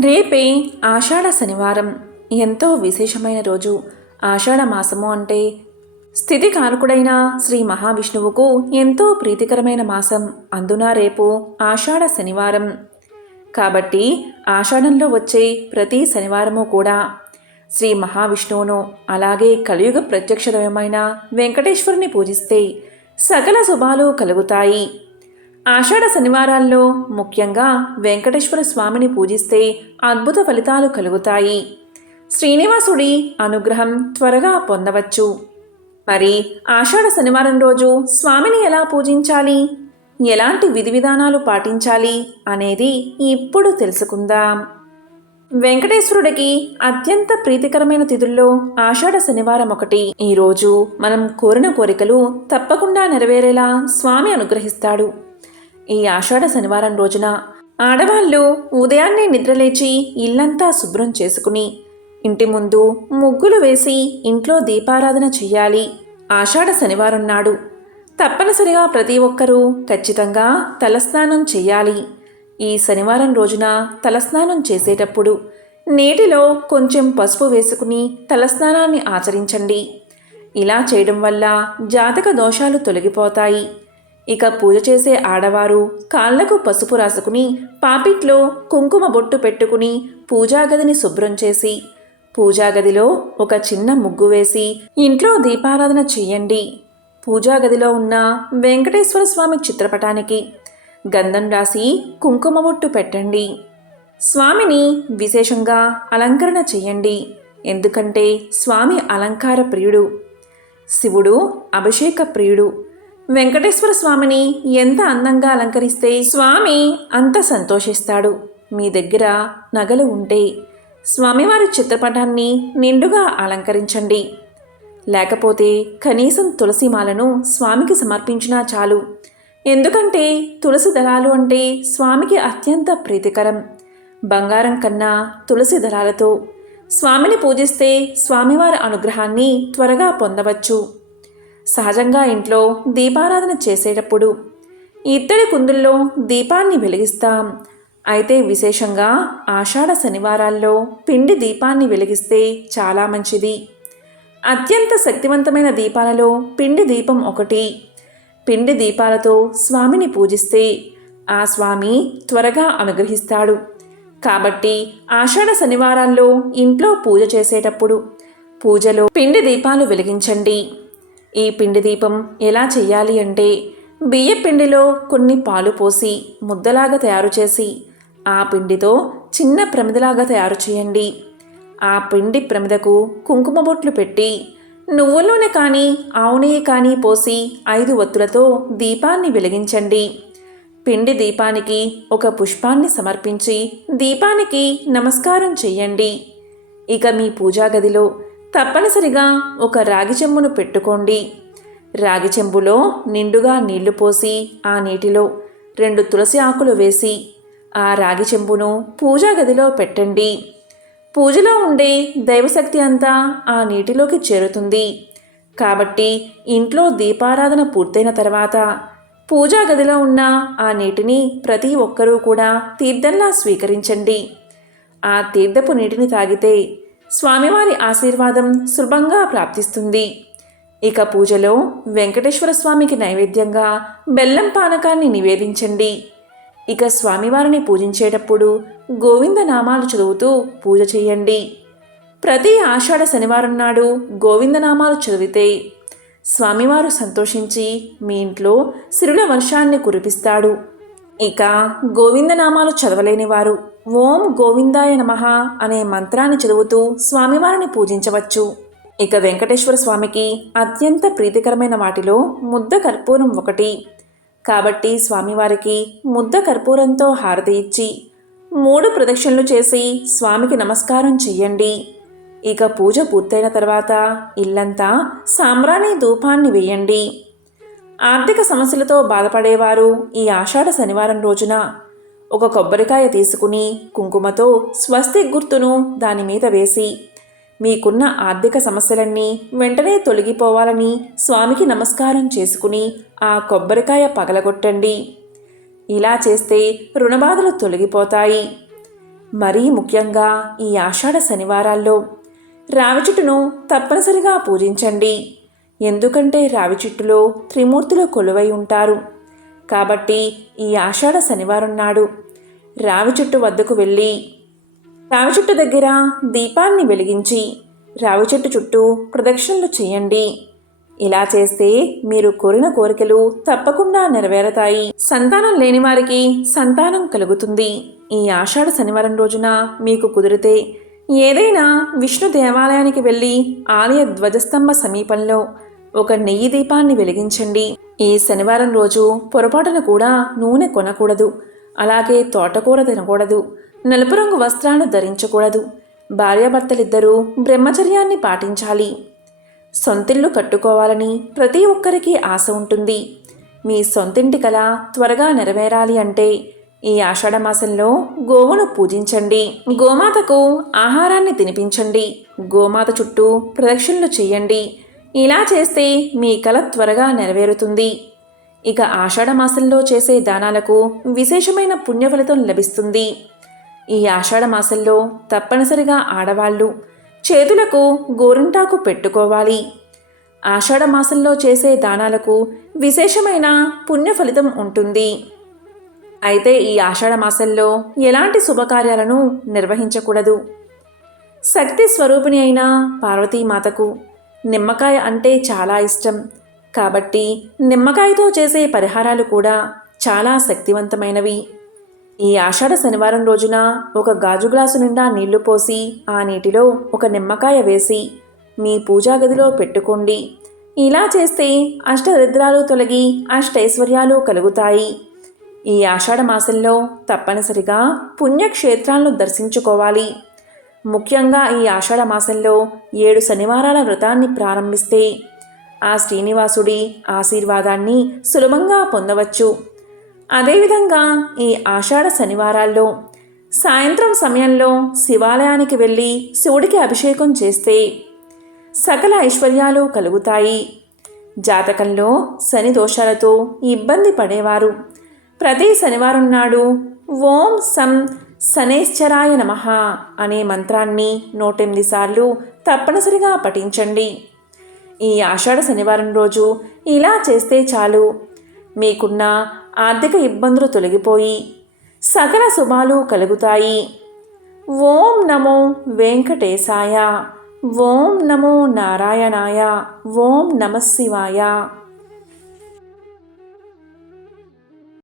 రేపే ఆషాఢ శనివారం. ఎంతో విశేషమైన రోజు. ఆషాఢ మాసము అంటే స్థితి కారకుడైన శ్రీ మహావిష్ణువుకు ఎంతో ప్రీతికరమైన మాసం. అందున రేపు ఆషాఢ శనివారం. కాబట్టి ఆషాఢంలో వచ్చే ప్రతి శనివారము కూడా శ్రీ మహావిష్ణువును అలాగే కలియుగ ప్రత్యక్ష దైవమైన వెంకటేశ్వరుని పూజిస్తే సకల శుభాలు కలుగుతాయి. ఆషాఢ శనివారాల్లో ముఖ్యంగా వెంకటేశ్వర స్వామిని పూజిస్తే అద్భుత ఫలితాలు కలుగుతాయి. శ్రీనివాసుడి అనుగ్రహం త్వరగా పొందవచ్చు. మరి ఆషాఢ శనివారం రోజు స్వామిని ఎలా పూజించాలి? ఎలాంటి విధి విధానాలు పాటించాలి అనేది ఇప్పుడు తెలుసుకుందాం. వెంకటేశ్వరుడికి అత్యంత ప్రీతికరమైన తిథుల్లో ఆషాఢ శనివారం ఒకటి. ఈరోజు మనం కోరిన కోరికలు తప్పకుండా నెరవేరేలా స్వామి అనుగ్రహిస్తాడు. ఈ ఆషాఢ శనివారం రోజున ఆడవాళ్ళు ఉదయాన్నే నిద్రలేచి ఇల్లంతా శుభ్రం చేసుకుని ఇంటి ముందు ముగ్గులు వేసి ఇంట్లో దీపారాధన చెయ్యాలి ఆషాఢ శనివారం నాడు. తప్పనిసరిగా ప్రతి ఒక్కరూ ఖచ్చితంగా తలస్నానం చెయ్యాలి. ఈ శనివారం రోజున తలస్నానం చేసేటప్పుడు నేటిలో కొంచెం పసుపు వేసుకుని తలస్నానాన్ని ఆచరించండి. ఇలా చేయడం వల్ల జాతక దోషాలు తొలగిపోతాయి. ఇక పూజ చేసే ఆడవారు కాళ్ళకు పసుపు రాసుకుని పాపిట్లో కుంకుమ బొట్టు పెట్టుకుని పూజాగదిని శుభ్రం చేసి పూజాగదిలో ఒక చిన్న ముగ్గు వేసి ఇంట్లో దీపారాధన చెయ్యండి పూజాగదిలో ఉన్న వెంకటేశ్వర స్వామి చిత్రపటానికి గంధం రాసి కుంకుమ బొట్టు పెట్టండి. స్వామిని విశేషంగా అలంకరణ చెయ్యండి ఎందుకంటే స్వామి అలంకార ప్రియుడు శివుడు అభిషేక ప్రియుడు. వెంకటేశ్వర స్వామిని ఎంత అందంగా అలంకరిస్తే స్వామి అంత సంతోషిస్తాడు. మీ దగ్గర నగలు ఉంటే స్వామివారి చిత్రపటాన్ని నిండుగా అలంకరించండి. లేకపోతే కనీసం తులసిమాలను స్వామికి సమర్పించినా చాలు. ఎందుకంటే తులసి దళాలు అంటే స్వామికి అత్యంత ప్రీతికరం. బంగారం కన్నా తులసి దళాలతో స్వామిని పూజిస్తే స్వామివారి అనుగ్రహాన్ని త్వరగా పొందవచ్చు. సహజంగా ఇంట్లో దీపారాధన చేసేటప్పుడు ఇత్తడి కుందుల్లో దీపాన్ని వెలిగిస్తాం. అయితే విశేషంగా ఆషాఢ శనివారాల్లో పిండి దీపాన్ని వెలిగిస్తే చాలా మంచిది. అత్యంత శక్తివంతమైన దీపాలలో పిండి దీపం ఒకటి. పిండి దీపాలతో స్వామిని పూజిస్తే ఆ స్వామి త్వరగా అనుగ్రహిస్తాడు. కాబట్టి ఆషాఢ శనివారాల్లో ఇంట్లో పూజ చేసేటప్పుడు పూజలో పిండి దీపాలు వెలిగించండి. ఈ పిండి దీపం ఎలా చెయ్యాలి అంటే బియ్య పిండిలో కొన్ని పాలు పోసి ముద్దలాగా తయారు చేసి ఆ పిండితో చిన్న ప్రమిదలాగా తయారు చేయండి. ఆ పిండి ప్రమిదకు కుంకుమ బొట్లు పెట్టి నువ్వుల నూనె కానీ ఆవు నెయ్యి కానీ పోసి ఐదు ఒత్తులతో దీపాన్ని వెలిగించండి. పిండి దీపానికి ఒక పుష్పాన్ని సమర్పించి దీపానికి నమస్కారం చెయ్యండి. ఇక మీ పూజా గదిలో తప్పనిసరిగా ఒక రాగి చెంబును పెట్టుకోండి. రాగి చెంబులో నిండుగా నీళ్ళు పోసి ఆ నీటిలో రెండు తులసి ఆకులు వేసి ఆ రాగి చెంబును పూజా గదిలో పెట్టండి. పూజలో ఉండే దైవశక్తి అంతా ఆ నీటిలోకి చేరుతుంది. కాబట్టి ఇంట్లో దీపారాధన పూర్తయిన తర్వాత పూజా గదిలో ఉన్న ఆ నీటిని ప్రతి ఒక్కరూ కూడా తీర్థంలా స్వీకరించండి. ఆ తీర్థపు నీటిని తాగితే స్వామివారి ఆశీర్వాదం సులభంగా ప్రాప్తిస్తుంది. ఇక పూజలో వెంకటేశ్వర స్వామికి నైవేద్యంగా బెల్లం పానకాన్ని నివేదించండి. ఇక స్వామివారిని పూజించేటప్పుడు గోవింద నామాలు చదువుతూ పూజ చేయండి. ప్రతి ఆషాఢ శనివారం నాడు గోవిందనామాలు చదివితే స్వామివారు సంతోషించి మీ ఇంట్లో సిరుల వర్షాన్ని కురిపిస్తాడు. ఇక గోవిందనామాలు చదవలేని వారు ఓం గోవిందాయ నమః అనే మంత్రాన్ని చదువుతూ స్వామివారిని పూజించవచ్చు. ఇక వెంకటేశ్వర స్వామికి అత్యంత ప్రీతికరమైన వాటిలో ముద్ద కర్పూరం ఒకటి. కాబట్టి స్వామివారికి ముద్ద కర్పూరంతో హారతి ఇచ్చి మూడు ప్రదక్షిణలు చేసి స్వామికి నమస్కారం చెయ్యండి. ఇక పూజ పూర్తయిన తర్వాత ఇల్లంతా సాంబ్రాణి ధూపాన్ని వేయండి. ఆర్థిక సమస్యలతో బాధపడేవారు ఈ ఆషాఢ శనివారం రోజున ఒక కొబ్బరికాయ తీసుకుని కుంకుమతో స్వస్తి గుర్తును దాని మీద వేసి మీకున్న ఆర్థిక సమస్యలన్నీ వెంటనే తొలగిపోవాలని స్వామికి నమస్కారం చేసుకుని ఆ కొబ్బరికాయ పగలగొట్టండి. ఇలా చేస్తే రుణబాధలు తొలగిపోతాయి. మరీ ముఖ్యంగా ఈ ఆషాఢ శనివారాల్లో రావి చెట్టును తప్పనిసరిగా పూజించండి. ఎందుకంటే రావి చెట్టులో త్రిమూర్తులు కొలువై ఉంటారు. కాబట్టి ఈ ఆషాఢ శనివారం నాడు రావి చెట్టు వద్దకు వెళ్ళి రావి చెట్టు దగ్గర దీపాన్ని వెలిగించి రావి చెట్టు చుట్టూ ప్రదక్షిణలు చేయండి. ఇలా చేస్తే మీరు కోరిన కోరికలు తప్పకుండా నెరవేరతాయి. సంతానం లేని వారికి సంతానం కలుగుతుంది. ఈ ఆషాఢ శనివారం రోజున మీకు కుదిరితే ఏదైనా విష్ణు దేవాలయానికి వెళ్ళి ఆలయ ధ్వజస్తంభ సమీపంలో ఒక నెయ్యి దీపాన్ని వెలిగించండి. ఈ శనివారం రోజు పొరపాటున కూడా నూనె కొనకూడదు. అలాగే తోటకూర తినకూడదు. నలుపు రంగు వస్త్రాలు ధరించకూడదు. భార్యాభర్తలిద్దరూ బ్రహ్మచర్యాన్ని పాటించాలి. సొంతిల్లు కట్టుకోవాలని ప్రతి ఒక్కరికి ఆశ ఉంటుంది. మీ సొంతింటి కల త్వరగా నెరవేరాలి అంటే ఈ ఆషాఢమాసంలో గోవును పూజించండి. గోమాతకు ఆహారాన్ని తినిపించండి. గోమాత చుట్టూ ప్రదక్షిణలు చేయండి. ఇలా చేస్తే మీ కల త్వరగా నెరవేరుతుంది. ఇక ఆషాఢమాసంలో చేసే దానాలకు విశేషమైన పుణ్య ఫలితం లభిస్తుంది. ఈ ఆషాఢమాసంలో తప్పనిసరిగా ఆడవాళ్ళు చేతులకు గోరింటాకు పెట్టుకోవాలి. ఆషాఢమాసంలో చేసే దానాలకు విశేషమైన పుణ్య ఫలితం ఉంటుంది. అయితే ఈ ఆషాఢమాసంలో ఎలాంటి శుభకార్యాలను నిర్వహించకూడదు. శక్తి స్వరూపిణి అయిన పార్వతీమాతకు నిమ్మకాయ అంటే చాలా ఇష్టం. కాబట్టి నిమ్మకాయతో చేసే పరిహారాలు కూడా చాలా శక్తివంతమైనవి. ఈ ఆషాఢ శనివారం రోజున ఒక గాజు గ్లాసు నిండా నీళ్ళు పోసి ఆ నీటిలో ఒక నిమ్మకాయ వేసి మీ పూజా గదిలో పెట్టుకోండి. ఇలా చేస్తే అష్టదరిద్రాలు తొలగి అష్టైశ్వర్యాలు కలుగుతాయి. ఈ ఆషాఢ మాసంలో తప్పనిసరిగా పుణ్యక్షేత్రాలను దర్శించుకోవాలి. ముఖ్యంగా ఈ ఆషాఢ మాసంలో ఏడు శనివారాల వ్రతాన్ని ప్రారంభిస్తే ఆ శ్రీనివాసుడి ఆశీర్వాదాన్ని సులభంగా పొందవచ్చు. అదేవిధంగా ఈ ఆషాఢ శనివారాల్లో సాయంత్రం సమయంలో శివాలయానికి వెళ్ళి శివుడికి అభిషేకం చేస్తే సకల ఐశ్వర్యాలు కలుగుతాయి. జాతకంలో శని దోషాలతో ఇబ్బంది పడేవారు. ప్రతి శనివారం నాడు ఓం సం శనేశ్చరాయ నమ అనే మంత్రాన్ని నూటెనిమిది సార్లు తప్పనిసరిగా పఠించండి. ఈ ఆషాఢ శనివారం రోజు ఇలా చేస్తే చాలు. మీకున్న ఆర్థిక ఇబ్బందులు తొలగిపోయి సకల శుభాలు కలుగుతాయి. ఓం నమో వెంకటేశాయ. ఓం నమో నారాయణాయ. ఓం నమశివాయ